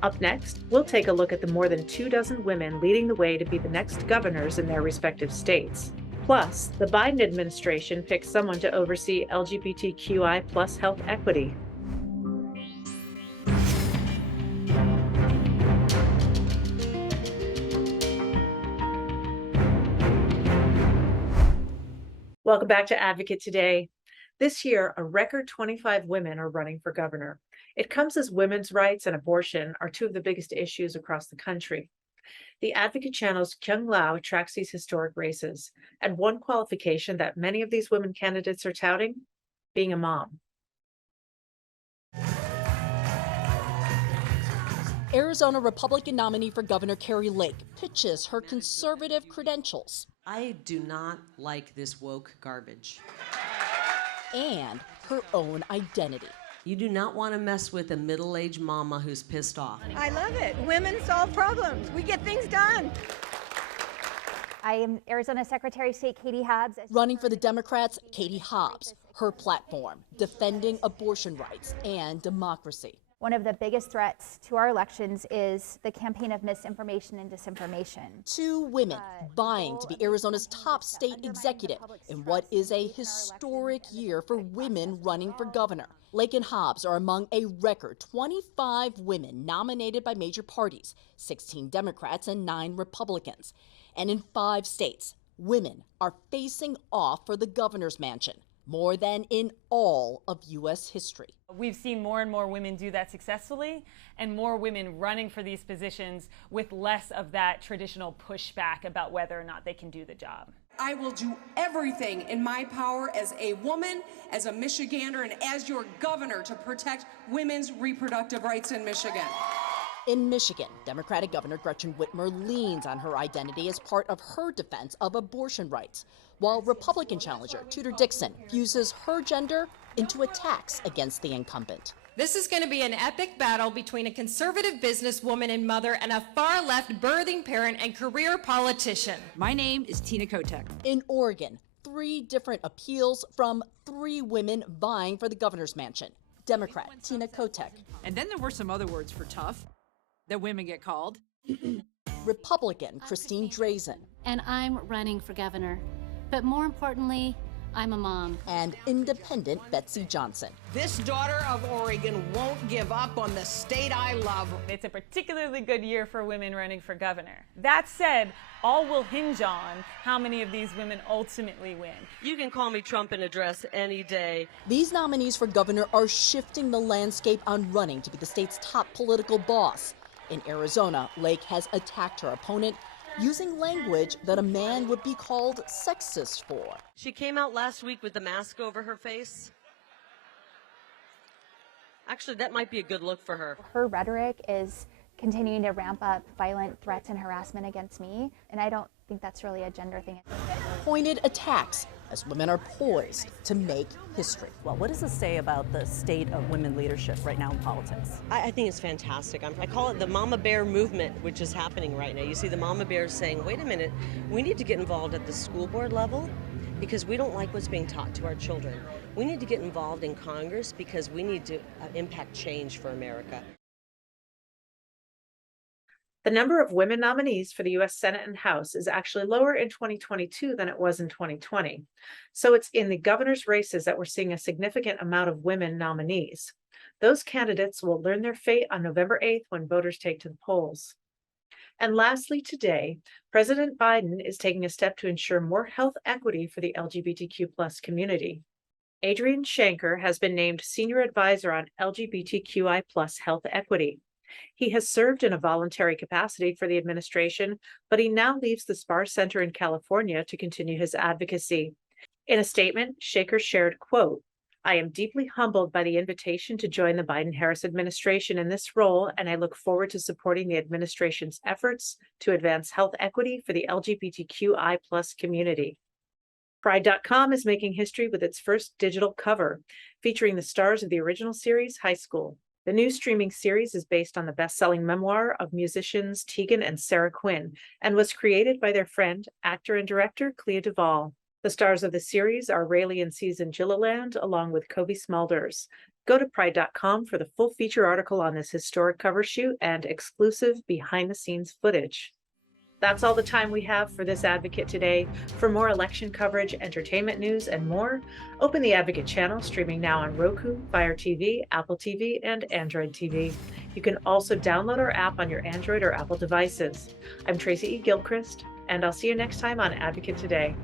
Up next, we'll take a look at the more than 24 women leading the way to be the next governors in their respective states. Plus, the Biden administration picked someone to oversee LGBTQI plus health equity. Welcome back to Advocate Today. This year, a record 25 women are running for governor. It comes as women's rights and abortion are two of the biggest issues across the country. The Advocate Channel's Kyung Lau tracks these historic races, and one qualification that many of these women candidates are touting: being a mom. Arizona Republican nominee for Governor Carrie Lake pitches her conservative credentials. I do not like this woke garbage. And her own identity. You do not want to mess with a middle-aged mama who's pissed off. I love it. Women solve problems. We get things done. I am Arizona Secretary of State Katie Hobbs. Running for the Democrats, Katie Hobbs. Her platform, defending abortion rights and democracy. One of the biggest threats to our elections is the campaign of misinformation and disinformation. Two women vying to be Arizona's top state executive in what is a historic year for women running for governor. Lake and Hobbs are among a record 25 women nominated by major parties, 16 Democrats and 9 Republicans. And in 5 states, women are facing off for the governor's mansion, more than in all of U.S. history. We've seen more and more women do that successfully, and more women running for these positions with less of that traditional pushback about whether or not they can do the job. I will do everything in my power as a woman, as a Michigander, and as your governor to protect women's reproductive rights in Michigan. In Michigan, Democratic Governor Gretchen Whitmer leans on her identity as part of her defense of abortion rights, while Republican challenger Tudor Dixon fuses her gender into attacks against the incumbent. This is going to be an epic battle between a conservative businesswoman and mother and a far-left birthing parent and career politician. My name is Tina Kotek. In Oregon, 3 different appeals from 3 women vying for the governor's mansion. Democrat Tina Kotek. And then there were some other words for tough that women get called. Republican Christine Drazen. And I'm running for governor. But more importantly, I'm a mom. And independent Betsy Johnson. This daughter of Oregon won't give up on the state I love. It's a particularly good year for women running for governor. That said, all will hinge on how many of these women ultimately win. You can call me Trump in a dress any day. These nominees for governor are shifting the landscape on running to be the state's top political boss. In Arizona, Lake has attacked her opponent using language that a man would be called sexist for. She came out last week with the mask over her face. Actually, that might be a good look for her. Her rhetoric is continuing to ramp up violent threats and harassment against me, and I don't think that's really a gender thing. Pointed attacks as women are poised to make history. Well, what does this say about the state of women leadership right now in politics? I think it's fantastic. I call it the Mama Bear movement, which is happening right now. You see the Mama Bears saying, wait a minute, we need to get involved at the school board level because we don't like what's being taught to our children. We need to get involved in Congress because we need to impact change for America. The number of women nominees for the U.S. Senate and House is actually lower in 2022 than it was in 2020. So it's in the governor's races that we're seeing a significant amount of women nominees. Those candidates will learn their fate on November 8th when voters take to the polls. And lastly, today, President Biden is taking a step to ensure more health equity for the LGBTQ plus community. Adrian Shanker has been named Senior Advisor on LGBTQI plus health equity. He has served in a voluntary capacity for the administration, but he now leaves the SPAR Center in California to continue his advocacy. In a statement, Shaker shared, quote, "I am deeply humbled by the invitation to join the Biden-Harris administration in this role, and I look forward to supporting the administration's efforts to advance health equity for the LGBTQI plus community." Pride.com is making history with its first digital cover, featuring the stars of the original series, High School. The new streaming series is based on the best-selling memoir of musicians Tegan and Sarah Quinn and was created by their friend, actor and director Clea Duvall. The stars of the series are Rayleigh and Susan Gilliland, along with Kobe Smulders. Go to pride.com for the full feature article on this historic cover shoot and exclusive behind-the-scenes footage. That's all the time we have for This Advocate today. For more election coverage, entertainment news, and more, open the Advocate channel, streaming now on Roku, Fire TV, Apple TV, and Android TV. You can also download our app on your Android or Apple devices. I'm Tracy E. Gilchrist, and I'll see you next time on Advocate Today.